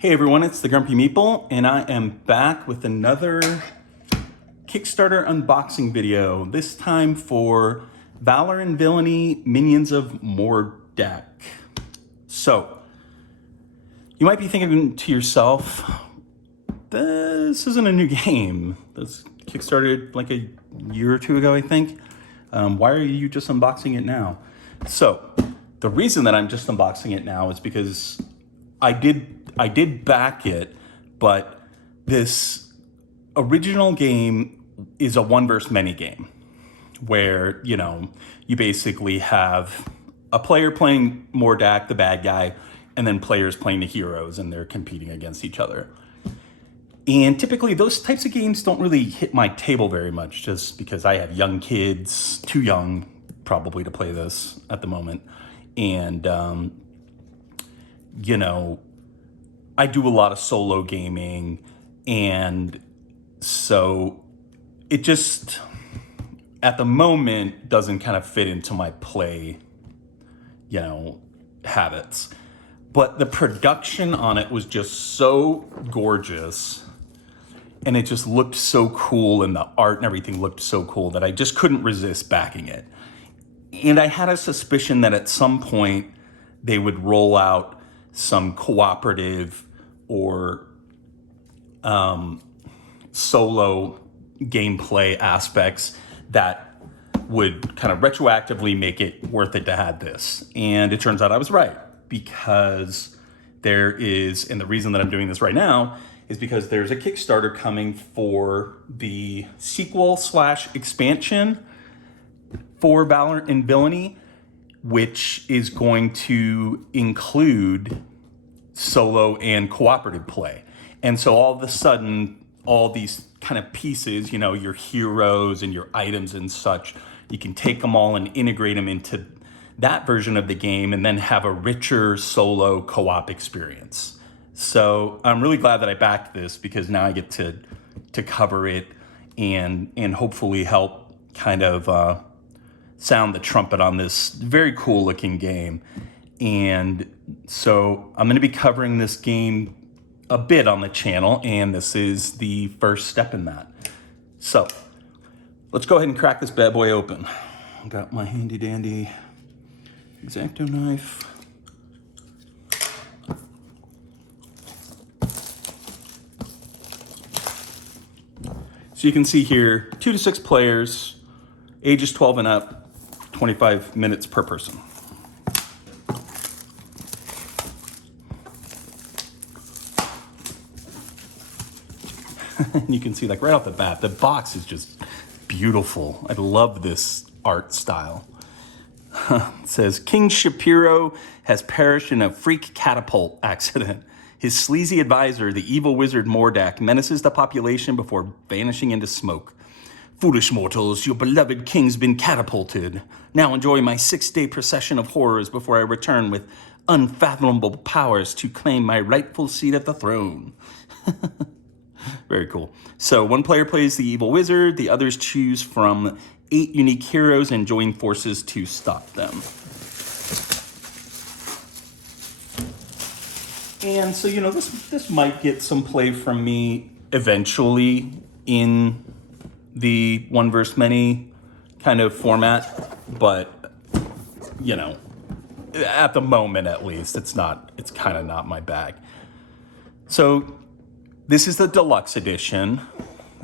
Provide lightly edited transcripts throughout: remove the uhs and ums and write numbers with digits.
Hey everyone, it's the Grumpy Meeple, and I am back with another Kickstarter unboxing video, this time for Valor and Villainy Minions of Mordak. So, you might be thinking to yourself, this isn't a new game. This kickstarted like a year or two ago, I think. Why are you just unboxing it now? So, the reason that I'm just unboxing it now is because I did back it, but this original game is a one versus many game where, you basically have a player playing Mordak, the bad guy, and then players playing the heroes, and they're competing against each other. And typically those types of games don't really hit my table very much, just because I have young kids, too young probably to play this at the moment. And, I do a lot of solo gaming, and so it just, at the moment, doesn't kind of fit into my play, habits. But the production on it was just so gorgeous, and it just looked so cool, and the art and everything looked so cool that I just couldn't resist backing it. And I had a suspicion that at some point they would roll out some cooperative or solo gameplay aspects that would kind of retroactively make it worth it to have this. And it turns out I was right, because there is, and the reason that I'm doing this right now is because there's a Kickstarter coming for the sequel/expansion for Valor and Villainy, which is going to include solo and cooperative play. And so all of a sudden, all these kind of pieces, your heroes and your items and such, you can take them all and integrate them into that version of the game and then have a richer solo co-op experience. So I'm really glad that I backed this, because now I get to cover it and hopefully help kind of sound the trumpet on this very cool looking game. And so I'm going to be covering this game a bit on the channel, and this is the first step in that. So let's go ahead and crack this bad boy open. I've got my handy dandy X-Acto knife. So you can see here, 2 to 6 players, ages 12 and up, 25 minutes per person. You can see, like, right off the bat, the box is just beautiful. I love this art style. It says, King Shapiro has perished in a freak catapult accident. His sleazy advisor, the evil wizard Mordak, menaces the population before vanishing into smoke. Foolish mortals, your beloved king's been catapulted. Now enjoy my 6-day procession of horrors before I return with unfathomable powers to claim my rightful seat at the throne. Very cool. So one player plays the evil wizard, the others choose from 8 unique heroes and join forces to stop them. And so, this might get some play from me eventually in the one versus many kind of format, but, at the moment at least, it's kind of not my bag. So this is the Deluxe edition,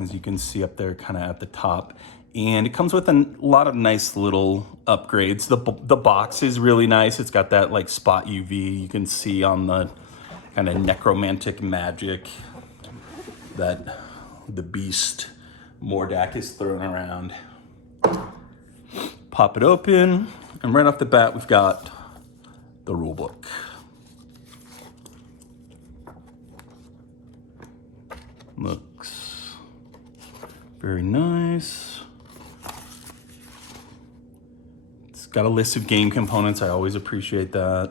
as you can see up there kind of at the top. And it comes with a lot of nice little upgrades. The box is really nice. It's got that like spot UV you can see on the kind of necromantic magic that the beast Mordak is throwing around. Pop it open, and right off the bat we've got the rulebook. Looks very nice. It's got a list of game components. I always appreciate that.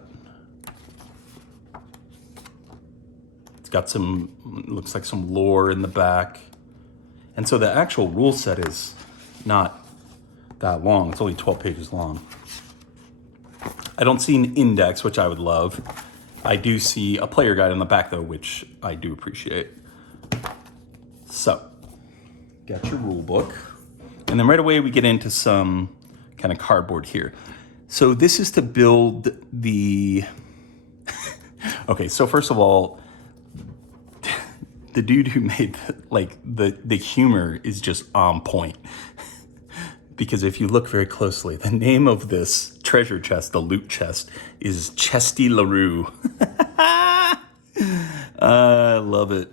It's got looks like some lore in the back. And so the actual rule set is not that long. It's only 12 pages long. I don't see an index, which I would love. I do see a player guide on the back though, which I do appreciate. So, got your rule book. And then right away we get into some kind of cardboard here. So this is to build the... Okay, so first of all, the dude who made the humor is just on point. Because if you look very closely, the name of this treasure chest, the loot chest, is Chesty LaRue. I love it.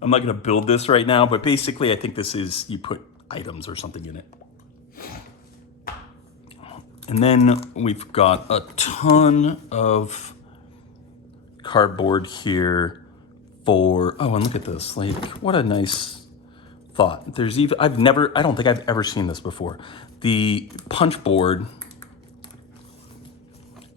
I'm not gonna build this right now, but basically I think this is, you put items or something in it. And then we've got a ton of cardboard here for, oh, and look at this, like, what a nice thought. There's even, I don't think I've ever seen this before. The punch board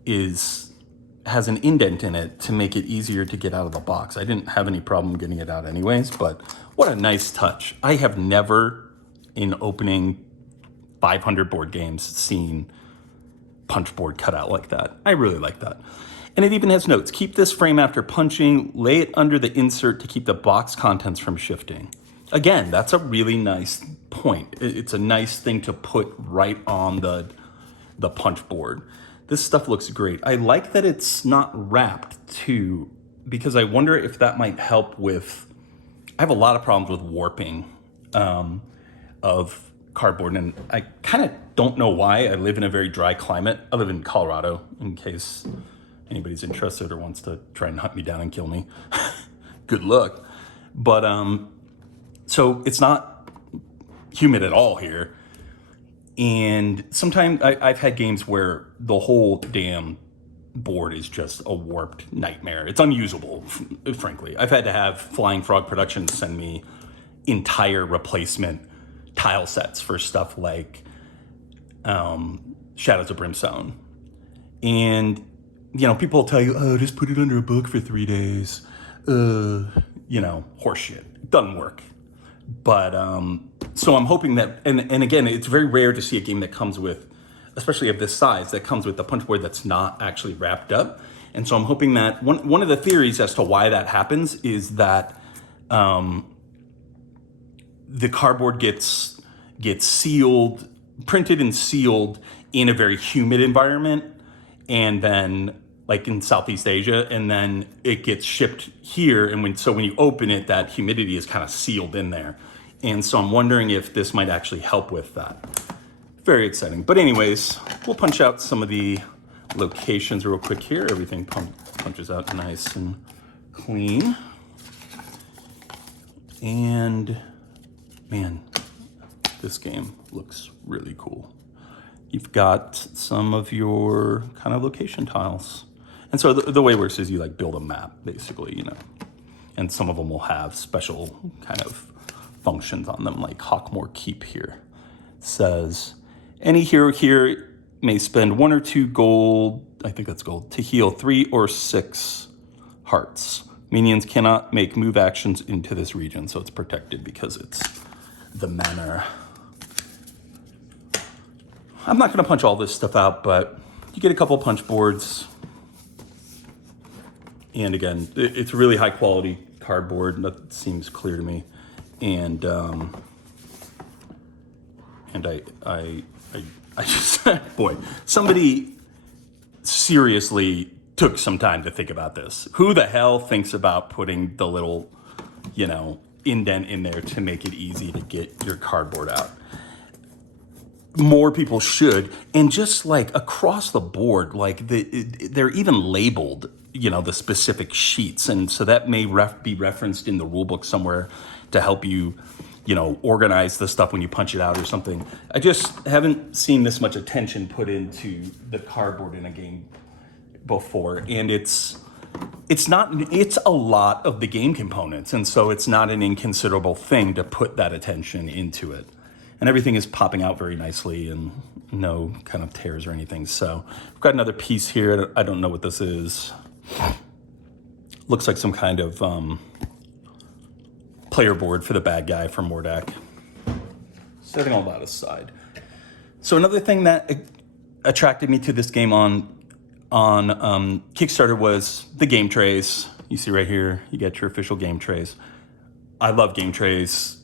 has an indent in it to make it easier to get out of the box. I didn't have any problem getting it out anyways, but what a nice touch. I have never, in opening 500 board games, seen punch board cut out like that. I really like that. And it even has notes. Keep this frame after punching, lay it under the insert to keep the box contents from shifting. Again, that's a really nice point. It's a nice thing to put right on the punch board. This stuff looks great. I like that it's not wrapped too, because I wonder if that might help with, I have a lot of problems with warping of cardboard, and I kind of don't know why. I live in a very dry climate. I live in Colorado, in case anybody's interested or wants to try and hunt me down and kill me. Good luck. But so it's not humid at all here. And sometimes I've had games where the whole damn board is just a warped nightmare. It's unusable, frankly. I've had to have Flying Frog Productions send me entire replacement tile sets for stuff like Shadows of Brimstone. And, you know, people will tell you, oh, just put it under a book for 3 days. You know, horseshit. Doesn't work. But, so I'm hoping that, and again, it's very rare to see a game that comes with, especially of this size, that comes with the punch board that's not actually wrapped up. And so I'm hoping that, one of the theories as to why that happens is that the cardboard gets sealed, printed and sealed in a very humid environment, and then like in Southeast Asia, and then it gets shipped here. And when you open it, that humidity is kind of sealed in there. And so I'm wondering if this might actually help with that. Very exciting. But anyways, we'll punch out some of the locations real quick here. Everything punches out nice and clean. And man, this game looks really cool. You've got some of your kind of location tiles. And so the way it works is you like build a map, basically, you know. And some of them will have special kind of functions on them, like Hawkmoor Keep here. It says, any hero here may spend 1 or 2 gold, I think that's gold, to heal 3 or 6 hearts. Minions cannot make move actions into this region, so it's protected because it's the manor. I'm not gonna punch all this stuff out, but you get a couple punch boards. And again, it's really high quality cardboard. That seems clear to me. And I just, boy, somebody seriously took some time to think about this. Who the hell thinks about putting the little, you know, indent in there to make it easy to get your cardboard out? More people should. And just like across the board, like they're even labeled, you know, the specific sheets. And so that may be referenced in the rulebook somewhere to help you, you know, organize the stuff when you punch it out or something. I just haven't seen this much attention put into the cardboard in a game before. And it's a lot of the game components. And so it's not an inconsiderable thing to put that attention into it. And everything is popping out very nicely and no kind of tears or anything. So I've got another piece here. I don't know what this is. Looks like some kind of player board for the bad guy from Mordak. Setting all that aside. So another thing that attracted me to this game on on Kickstarter was the game trays. You see right here, you get your official game trays. I love game trays.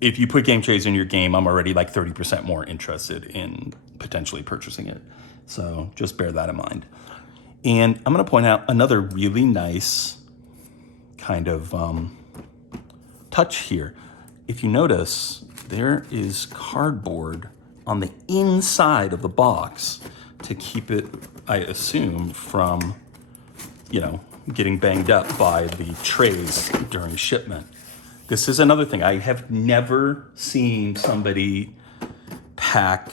If you put game trays in your game, I'm already like 30% more interested in potentially purchasing it. So just bear that in mind. And I'm gonna point out another really nice kind of touch here. If you notice, there is cardboard on the inside of the box to keep it, I assume, from, you know, getting banged up by the trays during shipment. This is another thing. I have never seen somebody pack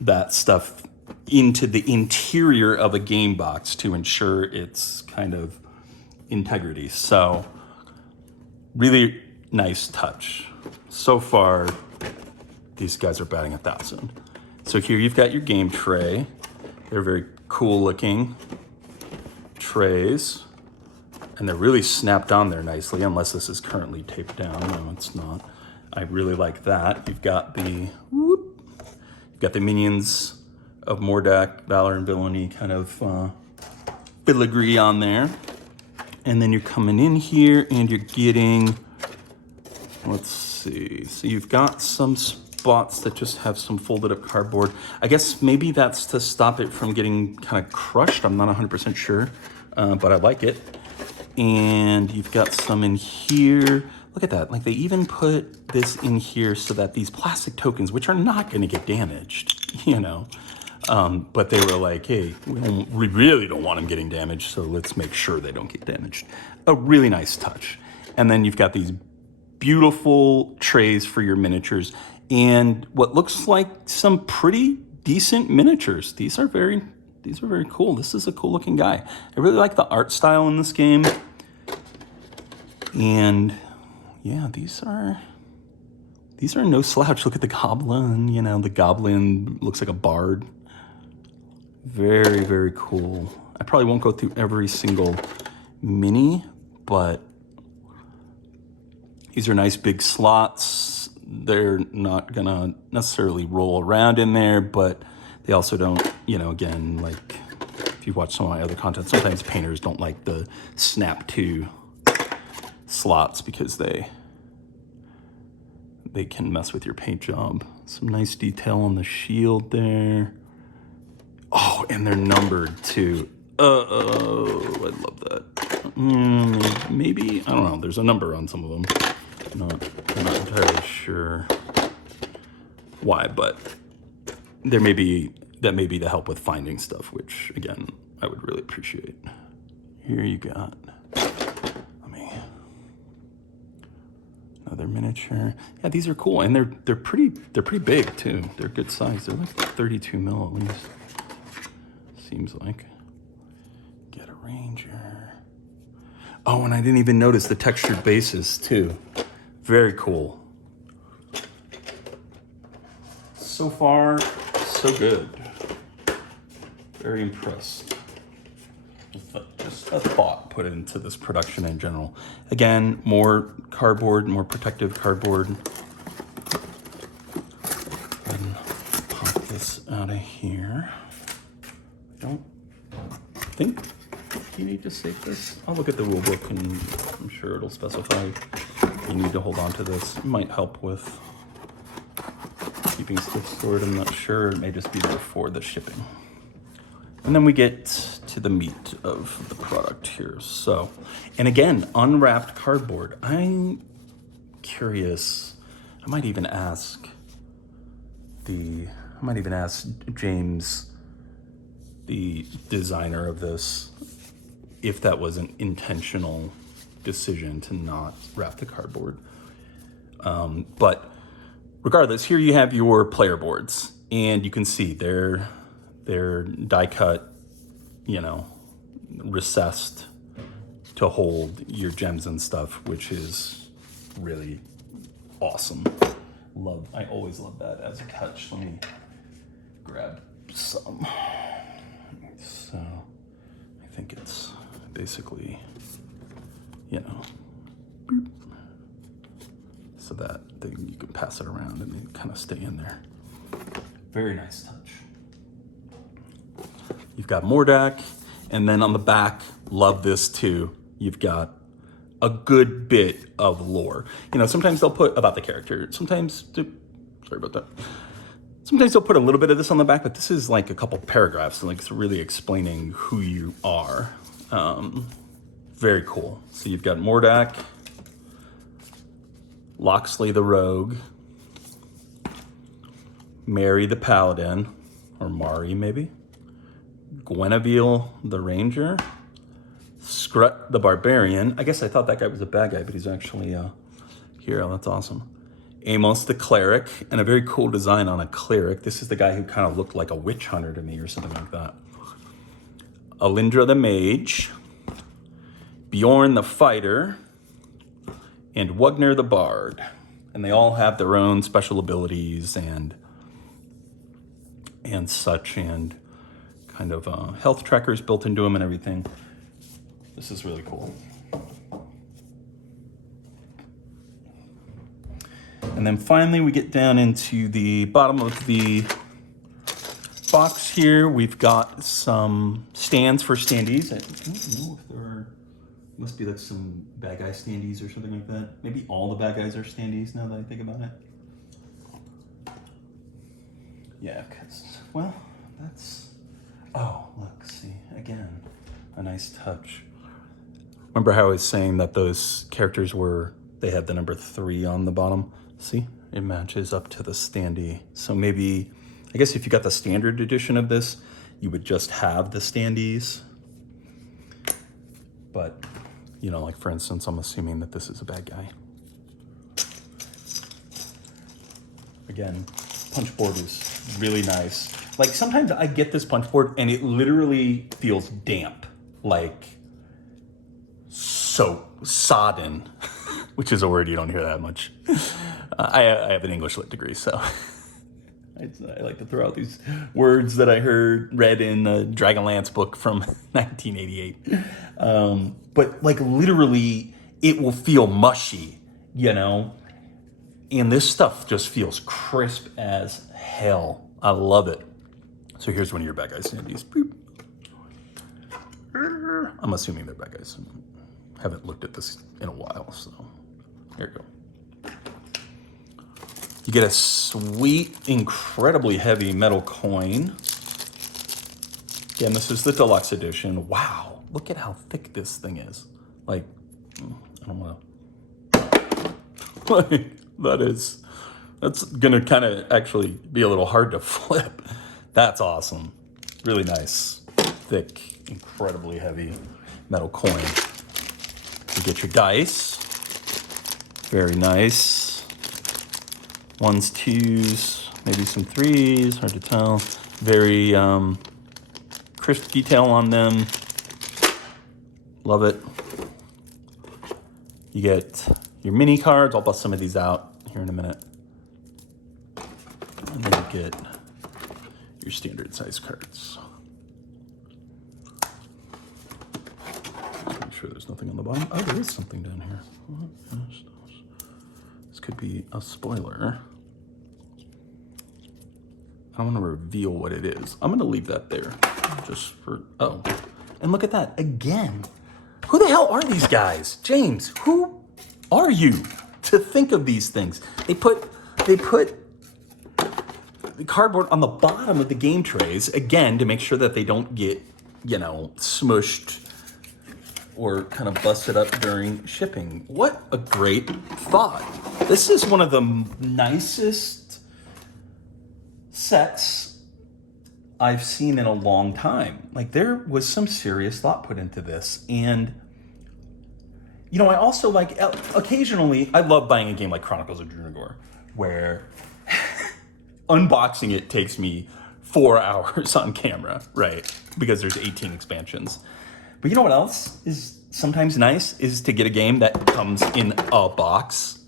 that stuff into the interior of a game box to ensure its kind of integrity. So really nice touch. So far, these guys are batting 1,000. So here you've got your game tray. They're very cool looking trays. And they're really snapped on there nicely, unless this is currently taped down. No, it's not. I really like that. You've got the minions of Mordak, Valor and Villainy kind of filigree on there. And then you're coming in here and you're getting, let's see. So you've got some spots that just have some folded up cardboard. I guess maybe that's to stop it from getting kind of crushed. I'm not 100% sure, but I like it. And you've got some in here. Look at that, like they even put this in here so that these plastic tokens, which are not gonna get damaged, you know, but they were like, hey, we really don't want them getting damaged, so let's make sure they don't get damaged. A really nice touch. And then you've got these beautiful trays for your miniatures and what looks like some pretty decent miniatures. These are very cool. This is a cool looking guy. I really like the art style in this game. And yeah, these are no slouch. Look at the goblin, you know, the goblin looks like a bard. Very, very cool. I probably won't go through every single mini, but these are nice big slots. They're not gonna necessarily roll around in there, but they also don't, you know, again, like if you watch some of my other content, sometimes painters don't like the snap to slots because they can mess with your paint job. Some nice detail on the shield there. Oh, and they're numbered too. Oh, I love that. Maybe, I don't know, there's a number on some of them. I'm not entirely sure why, but that may be to help with finding stuff, which again, I would really appreciate. Here you got, another miniature. Yeah, these are cool, and they're pretty big too. They're good size. They're like 32 mil at least. Seems like. Get a ranger. Oh, and I didn't even notice the textured bases too. Very cool. So far, so good. Very impressed. Just a thought put into this production in general. Again, more cardboard, more protective cardboard. And pop this out of here. I don't think you need to save this. I'll look at the rule book and I'm sure it'll specify you need to hold on to this. It might help with keeping stuff stored. I'm not sure. It may just be there for the shipping. And then we get to the meat of the product here. So, and again, unwrapped cardboard. I'm curious. I might even ask James, the designer of this, if that was an intentional decision to not wrap the cardboard. But regardless, here you have your player boards, and you can see they're die cut, you know, recessed to hold your gems and stuff, which is really awesome. I always love that as a touch. Let me grab some. So I think it's basically, you know, boop, so that you can pass it around and they kind of stay in there. Very nice touch. you've got Mordak, and then on the back, love this too, you've got a good bit of lore. You know, sometimes they'll put about the character, sometimes sometimes they'll put a little bit of this on the back, but this is like a couple paragraphs, like it's really explaining who you are. Very cool. So you've got Mordak, Loxley the Rogue, Mary the Paladin, or Mari maybe, Guinevere the Ranger, Scrut the Barbarian. I guess I thought that guy was a bad guy, but he's actually a hero. That's awesome. Amos the Cleric, and a very cool design on a cleric. This is the guy who kind of looked like a witch hunter to me or something like that. Alindra the Mage, Bjorn the Fighter, and Wugner the Bard. And they all have their own special abilities and such, and kind of health trackers built into them and everything. This is really cool. And then finally we get down into the bottom of the box here. We've got some stands for standees. I don't know if there are, must be like some bad guy standees or something like that. Maybe all the bad guys are standees now that I think about it. Yeah, because, well, that's, oh, look, see, again, a nice touch. Remember how I was saying that those characters were, they had the number 3 on the bottom? See, it matches up to the standee. So maybe, I guess if you got the standard edition of this, you would just have the standees. But, you know, like for instance, I'm assuming that this is a bad guy. Again, punch board is really nice. Like sometimes I get this punch board and it literally feels damp, like soap, sodden, which is a word you don't hear that much. I have an English lit degree, so I like to throw out these words that I read in the Dragonlance book from 1988. But like literally, it will feel mushy, you know? And this stuff just feels crisp as hell. I love it. So here's one of your bad guys standees. I'm assuming they're bad guys. Haven't looked at this in a while, so here you go. You get a sweet, incredibly heavy metal coin. Again, this is the deluxe edition. Wow, look at how thick this thing is. Like, I don't want to. Like, that's gonna kind of actually be a little hard to flip. That's awesome. Really nice, thick, incredibly heavy metal coin. You get your dice. Very nice. 1s, 2s, maybe some 3s, hard to tell. Very crisp detail on them. Love it. You get your mini cards. I'll bust some of these out here in a minute. And then you get your standard size cards. Make sure there's nothing on the bottom. Oh, there is something down here. Oh, gosh. This could be a spoiler. I don't want to reveal what it is. I'm going to leave that there just for, oh. And look at that, again. Who the hell are these guys? James, who are you to think of these things? They put the cardboard on the bottom of the game trays, again, to make sure that they don't get, you know, smushed or kind of busted up during shipping. What a great thought. This is one of the nicest sets I've seen in a long time. Like, there was some serious thought put into this. And, you know, I also like, occasionally, I love buying a game like Chronicles of Drunagor, where unboxing it takes me 4 hours on camera, right? Because there's 18 expansions. But you know what else is sometimes nice? Is to get a game that comes in a box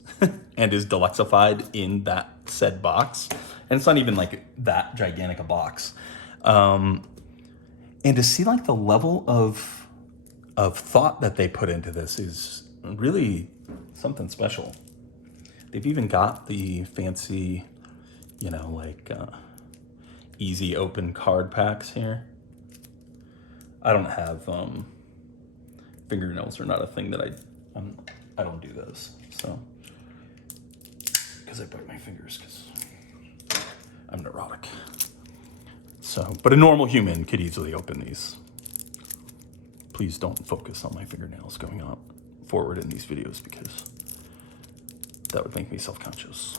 and is deluxeified in that said box. And it's not even like that gigantic a box. And to see like the level of thought that they put into this is really something special. They've even got the fancy, you know, like easy open card packs here. I don't have fingernails are not a thing that I don't do those. So because I bite my fingers because I'm neurotic. So, but a normal human could easily open these. Please don't focus on my fingernails going up forward in these videos because that would make me self-conscious.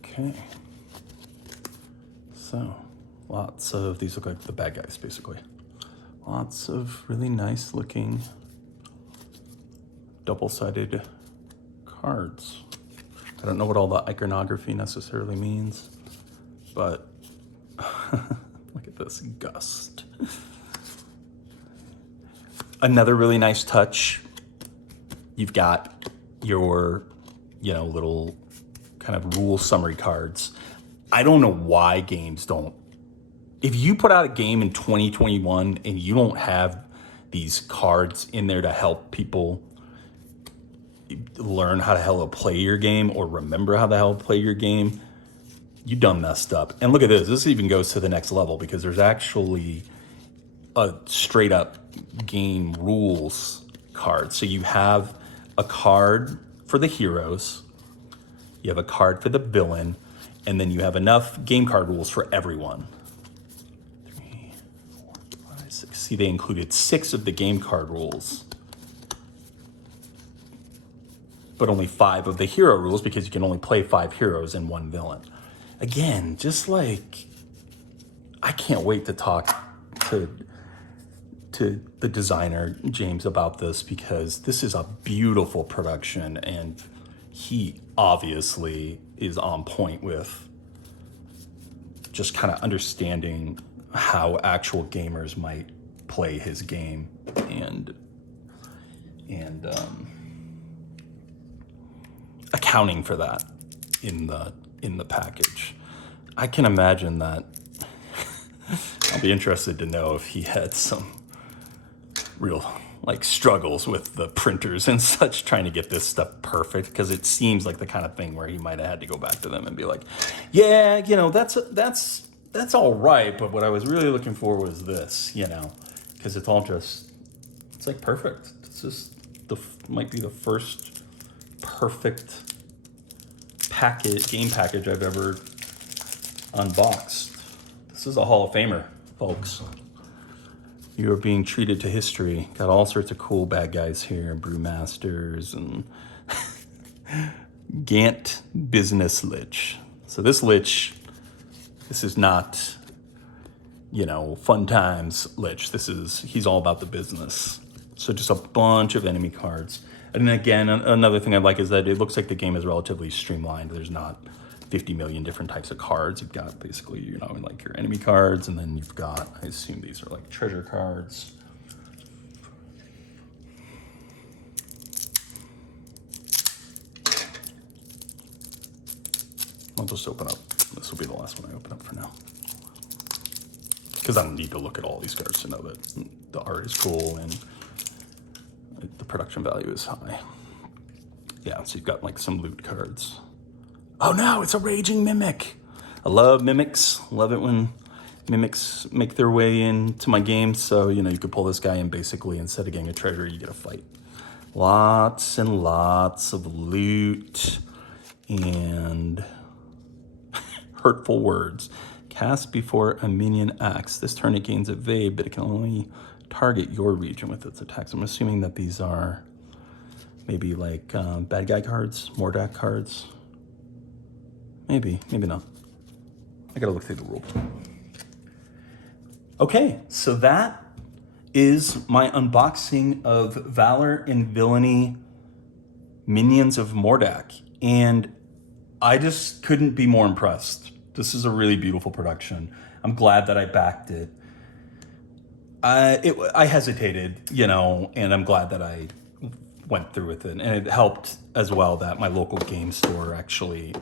Okay. So, lots of, these look like the bad guys basically. Lots of really nice looking double-sided cards. I don't know what all the iconography necessarily means, but look at this gust. Another really nice touch. You've got your, little kind of rule summary cards. I don't know why games don't. If you put out a game in 2021 and you don't have these cards in there to help people learn how the hell to play your game or remember how the hell to play your game, you done messed up. And look at this. This even goes to the next level because there's actually a straight up game rules card. So you have a card for the heroes, you have a card for the villain, and then you have enough game card rules for everyone. 3, 4, 5, 6. See, they included 6 of the game card rules, but only 5 of the hero rules because you can only play 5 heroes and 1 villain. Again, just like, I can't wait to talk to the designer, James, about this because this is a beautiful production and he obviously is on point with just kind of understanding how actual gamers might play his game and accounting for that in the package. I can imagine that. I'll be interested to know if he had some real struggles with the printers and such trying to get this stuff perfect, because it seems like the kind of thing where he might have had to go back to them and be like, yeah, that's all right, but what I was really looking for was this, because it's all just, it's like perfect. It's just might be the first perfect game package I've ever unboxed. This is a Hall of Famer, folks. You are being treated to history. Got all sorts of cool bad guys here, brewmasters and Gant Business Lich. So this Lich, this is not, fun times Lich. He's all about the business. So just a bunch of enemy cards. And again, another thing I like is that it looks like the game is relatively streamlined. There's not 50 million different types of cards. You've got basically, your enemy cards, and then you've got, I assume these are like treasure cards. I'll just open up. This will be the last one I open up for now. Because I don't need to look at all these cards to know that the art is cool and the production value is high. Yeah, so you've got some loot cards. Oh no, it's a raging mimic. I love mimics. Love it when mimics make their way into my game. So, you could pull this guy in basically, instead of getting a treasure, you get a fight. Lots and lots of loot and hurtful words. Cast before a minion acts. This turn it gains evade, but it can only target your region with its attacks. I'm assuming that these are maybe bad guy cards, Mordak cards. Maybe not. I gotta look through the rule book. Okay, so that is my unboxing of Valor and Villainy Minions of Mordak. And I just couldn't be more impressed. This is a really beautiful production. I'm glad that I backed it. I hesitated, and I'm glad that I went through with it. And it helped as well that my local game store actually,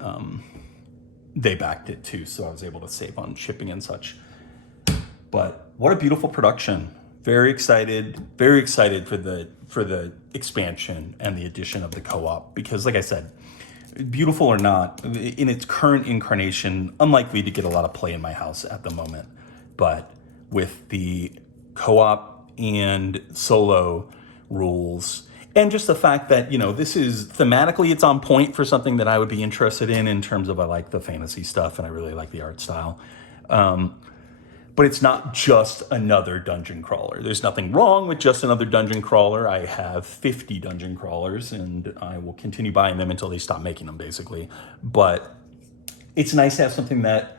they backed it too, so I was able to save on shipping and such. But what a beautiful production. Very excited for the expansion and the addition of the co-op, because like I said, beautiful or not, in its current incarnation, unlikely to get a lot of play in my house at the moment. But with the co-op and solo rules, and just the fact that, you know, this is thematically, it's on point for something that I would be interested in terms of, I like the fantasy stuff and I really like the art style. But it's not just another dungeon crawler. There's nothing wrong with just another dungeon crawler. I have 50 dungeon crawlers and I will continue buying them until they stop making them, basically. But it's nice to have something that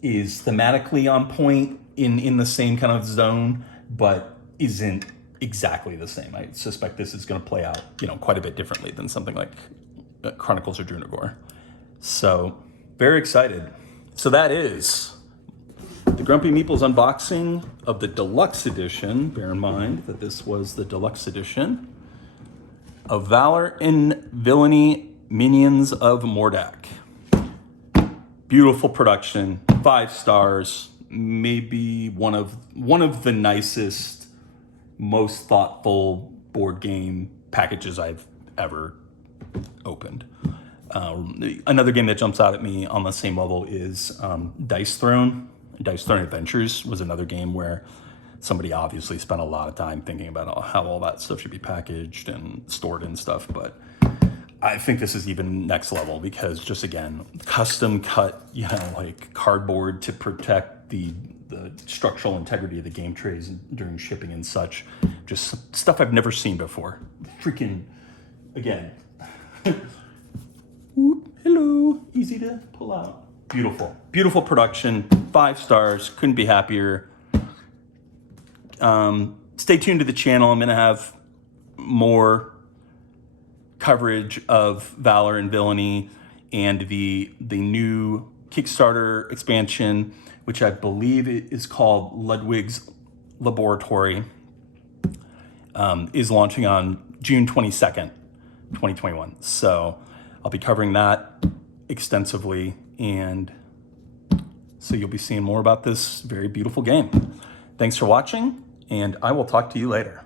is thematically on point in the same kind of zone, but isn't exactly the same. I suspect this is going to play out, you know, quite a bit differently than something like Chronicles of Drunagor. So very excited. So that is the Grumpy Meeples unboxing of the Deluxe edition. Bear in mind that this was the Deluxe edition of Valor and Villainy Minions of Mordak. Beautiful production, 5 stars, maybe one of the nicest, most thoughtful board game packages I've ever opened. Another game that jumps out at me on the same level is Dice Throne. Dice Throne Adventures was another game where somebody obviously spent a lot of time thinking about how all that stuff should be packaged and stored and stuff. But I think this is even next level because just, again, custom cut, you know, like cardboard to protect the structural integrity of the game trays during shipping and such. Just stuff I've never seen before. Freaking, again. Whoop, hello, easy to pull out. Beautiful, beautiful production, 5 stars, couldn't be happier. Stay tuned to the channel. I'm gonna have more coverage of Valor and Villainy and the new Kickstarter expansion, which I believe is called Ludwig's Laboratory, is launching on June 22nd, 2021. So I'll be covering that extensively, and so you'll be seeing more about this very beautiful game. Thanks for watching, and I will talk to you later.